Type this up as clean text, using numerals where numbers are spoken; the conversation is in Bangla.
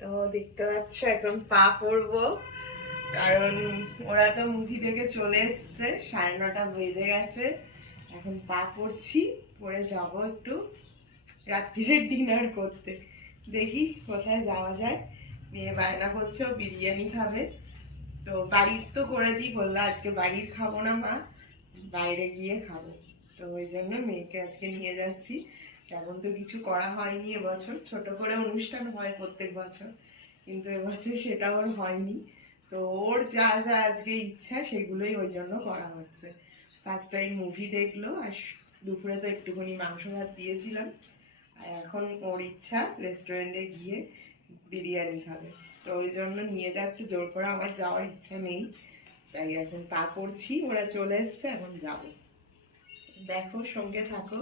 তো দেখতে পাচ্ছ এখন পা পড়বো, কারণ ওরা তো মুভি থেকে চলে এসছে, 9:30 বেজে গেছে। এখন পা পড়ছি, পরে যাব একটু রাত্রিরে ডিনার করতে। দেখি কোথায় যাওয়া যায়। মেয়ে বায়না করছে ও বিরিয়ানি খাবে, তো বাড়ির তো করে দিই, বললো আজকে বাড়ির খাবো না মা, বাইরে গিয়ে খাবো। তো ওই জন্য মেয়েকে আজকে নিয়ে যাচ্ছি। তেমন তো কিছু করা হয়নি এবছর, ছোট করে অনুষ্ঠান হয় প্রত্যেক বছর, কিন্তু এবছর সেটা ওর হয়নি। তো ওর যা যা আজকে ইচ্ছা সেগুলোই ওই জন্য করা হচ্ছে। ফার্স্ট টাইম মুভি দেখলো, আর দুপুরে তো একটুখানি মাংস ভাত দিয়েছিলাম, আর এখন ওর ইচ্ছা রেস্টুরেন্টে গিয়ে বিরিয়ানি খাবে। তো ওই জন্য নিয়ে যাচ্ছে, জোর করে আমার যাওয়ার ইচ্ছা নেই, তাই এখন পা করছি। ওরা চলে এসছে, এখন যাবো। দেখো, সঙ্গে থাকো।